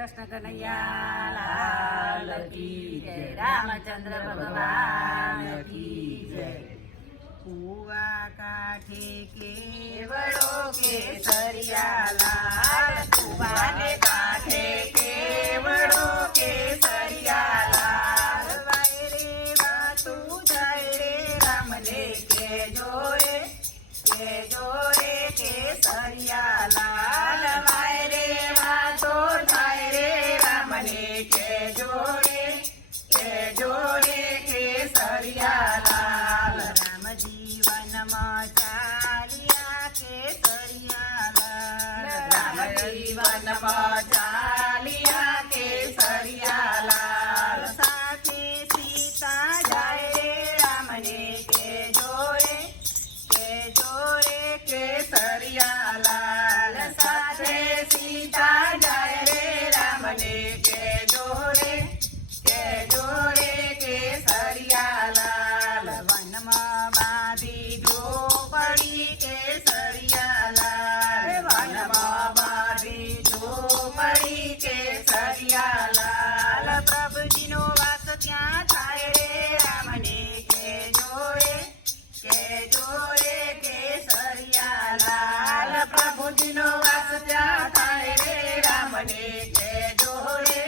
કૃષ્ણ કનૈયા લાલ કી જય, રામચંદ્ર ભગવાન કી જય। કુવા કાંઠે કેવડો કેસરિયા લાલ, કુવાને કાંઠે કેવડો કેસરિયા લાલ, વાયરે વાતું જાય રે રામને કેજો રે કેસરિયા લાલ, વાયરે વાતો થાય રે રામને કેજો રે કેસરિયા લાલ, રામ જીવનમાં ચાલ્યા કેસરિયા લાલ, રામ જીવનમાં ચાલ્યા કેસરિયા લાલ, સાથે સીતા જાય રે રામને કેજો રે કેસરિયા લાલ, સાથે સીતા જાય રે રામને કેજો રે કેસરિયા લાલ, વનમાં બાંધી ઝોપડી કેસરિયા લાલ, વનમાં બાંધી ઝોપડી કેસરિયા લાલ, પ્રભુજીનો વાસ ક્યાં થાય રે રામને કેજો રે કેસરિયા લાલ, પ્રભુજીનો વાસ ક્યાં થાય રે રામને કેજો રે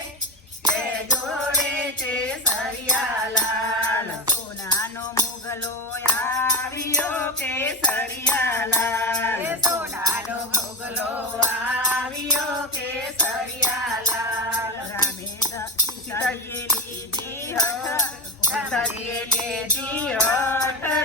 કેસરિયા લાલ, સોનાનો મુગલો આવ્યો કેસરિયા લાલ, સોનાનો મુગલો આવ્યો કેસરિયા લાલ, રામે સીતાજીએ લીધી હઠ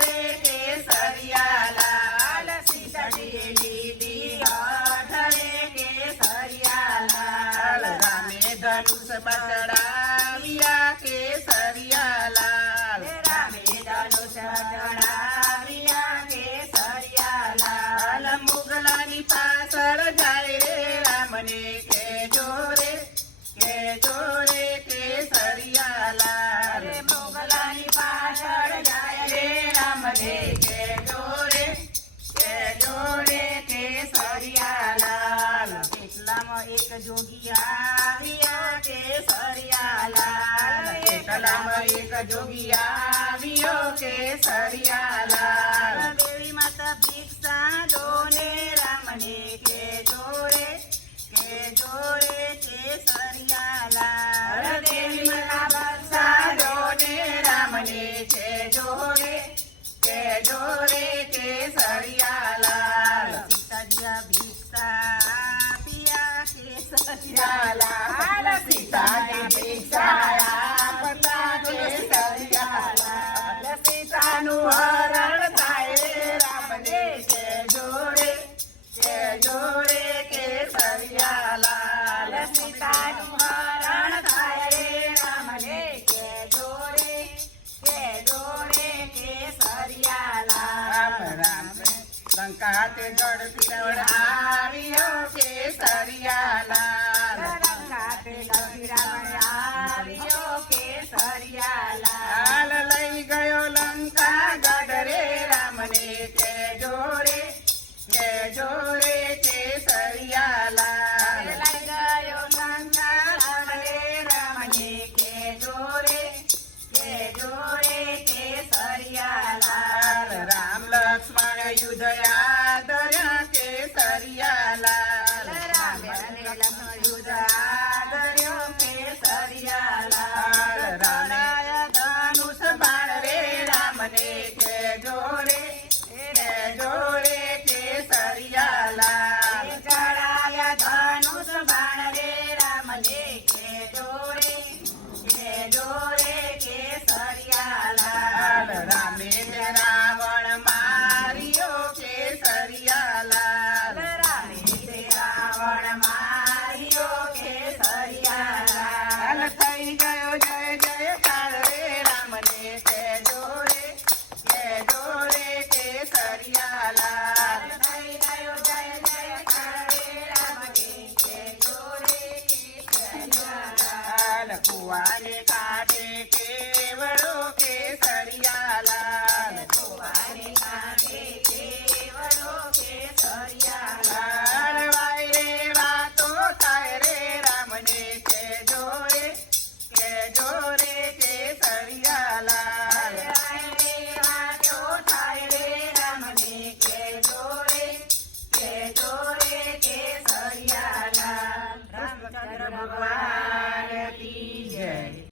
રે કેસરિયા લાલ, સીતાજીએ લીધી હઠ રે કેસરિયા લાલ, રામે ધનુષ પકડાવ્યા કેસરિયા લાલ, રામે ધનુષ પકડાવ્યા કેસરિયા લાલ, મુગલાની પાછળ જાય રે રામને કેજો રે કેસરિયા લાલ, મુગલાની પાછળ જાય રે રામને કેજો રે કેસરિયા લાલ, કેટલામાં એક જોગી આવ્યા કેસરિયા લાલ, કેટલામાં એક જોગી આવ્યો કેસરિયા લાલ, દેવી માતા ભિક્ષા દોને રામને કેજો રે કેસરિયા લાલ, દેવી માતા ભિક્ષા દોને રામને કેજો રે કેસરિયા લાલ, સીતાજીયા ભિક્ષા આપીયા કેસરિયા લાલ, સીતાજી ભિક્ષા આપતા કેસરિયા લાલ, સીતાનું હરણ થાય રે રામને કેજો રે કેસરિયા લાલ, સીતાનું હરણ થાય રે રામને કેજો રે કેસરિયા લાલ, રામ લંકા તે ગઢ પિરાવડ આવ્યો કેસરિયા લાલ, લંકા તે ગઢ પિરાવડ આવ્યો કેસરિયા લાલ, લઈ ગયો લંકા ગઢ રે રામને કેજો રે કેસરિયા લાલ, લઈ ગયો લંકા ગઢ રે રામને કેજો રે કેસરિયા લાલ, રામ લક્ષ્મણ યુદ્ધ આદર્યા કેસરિયા લાલ, રામ લક્ષ્મણ યુદ્ધ આદર્યો કેસરિયા લાલ, રામે ધનુષ બાણ રે રામને કેજો રે કેસરિયા લાલ, ચડાયા ધનુષ બાણ રે રામને કેજો રે કેસરિયા લાલ, રામે રાવણ માર્યો કેસરિયા લાલ, રામે રાવણ માર્યો કેસરિયા લાલ, થઈ ગયો જય જયકાર રે રામને કેજો રે કેસરિયા લાલ, થઈ ગયો જય જયકાર રે રામને કેજો રે કેસરિયા લાલ, કુવાને કાંઠે કેવડો કેસરિયા લાલ, કુવાને કાંઠે કેવડો કેસરિયા લાલ, વાયરે વાતો થાય રે રામને ચંદ્ર ભગવાન